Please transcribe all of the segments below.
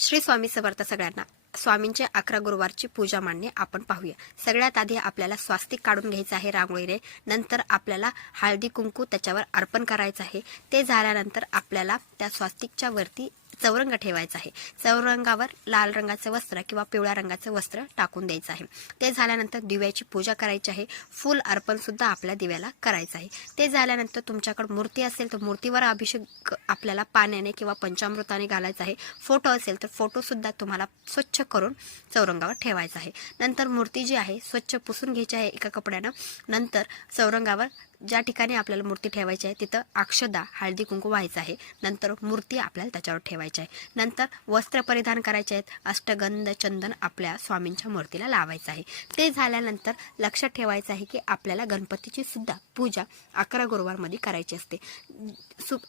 श्री स्वामी समर्थ सगळ्यांना. स्वामींचे 11 गुरुवारची पूजा मांडणे आपण पाहूया. सगळ्यात आधी आपल्याला स्वास्तिक काढून घ्यायचं आहे रांगोळीने. नंतर आपल्याला हळदी कुंकू त्याच्यावर अर्पण करायचं आहे. ते झाल्यानंतर आपल्याला त्या स्वास्तिकच्या वरती चौरंग ठेवायचा आहे. चौरंगावर लाल रंगाचं वस्त्र किंवा पिवळ्या रंगाचं वस्त्र टाकून द्यायचं आहे. ते झाल्यानंतर दिव्याची पूजा करायची आहे. फूल अर्पण सुद्धा आपल्या दिव्याला करायचं आहे. ते झाल्यानंतर तुमच्याकडे मूर्ती असेल तर मूर्तीवर अभिषेक आपल्याला पाण्याने किंवा पंचामृताने घालायचा आहे. फोटो असेल तर फोटो सुद्धा तुम्हाला स्वच्छ करून चौरंगावर ठेवायचा आहे. नंतर मूर्ती जी आहे स्वच्छ पुसून घ्यायची आहे एका कपड्यानं. नंतर चौरंगावर ज्या ठिकाणी आपल्याला मूर्ती ठेवायची आहे तिथं अक्षदा हळदी कुंकू व्हायचं आहे. नंतर मूर्ती आपल्याला त्याच्यावर ठेवायची आहे. नंतर वस्त्र परिधान करायचे आहेत. अष्टगंध चंदन आपल्या स्वामींच्या मूर्तीला लावायचं आहे. ते झाल्यानंतर लक्षात ठेवायचं आहे की आपल्याला गणपतीची सुद्धा पूजा 11 गुरुवारमध्ये करायची असते.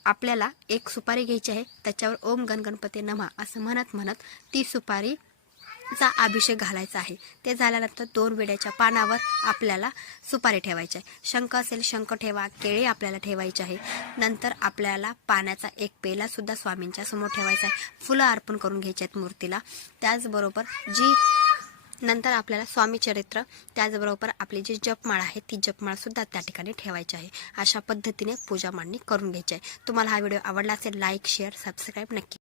आपल्याला एक सुपारी घ्यायची आहे. त्याच्यावर ओम गण गणपती नमः असं म्हणत ती सुपारी चा अभिषेक घालायचा आहे. ते झाल्यानंतर 2 विड्याच्या पानावर आपल्याला सुपारी ठेवायची आहे. शंख असेल शंख ठेवा. केळी आपल्याला ठेवायची आहे. नंतर आपल्याला पाण्याचा एक पेला सुद्धा स्वामींच्या समोर ठेवायचा आहे. फुलं अर्पण करून घ्यायची आहेत मूर्तीला. त्याचबरोबर नंतर आपल्याला स्वामी चरित्र त्याचबरोबर आपली जी जपमाळ आहे ती जपमाळ सुद्धा त्या ठिकाणी ठेवायची आहे. अशा पद्धतीने पूजा मांडणी करून घ्यायची आहे. तुम्हाला हा व्हिडिओ आवडला असेल लाईक शेअर सबस्क्राईब नक्की.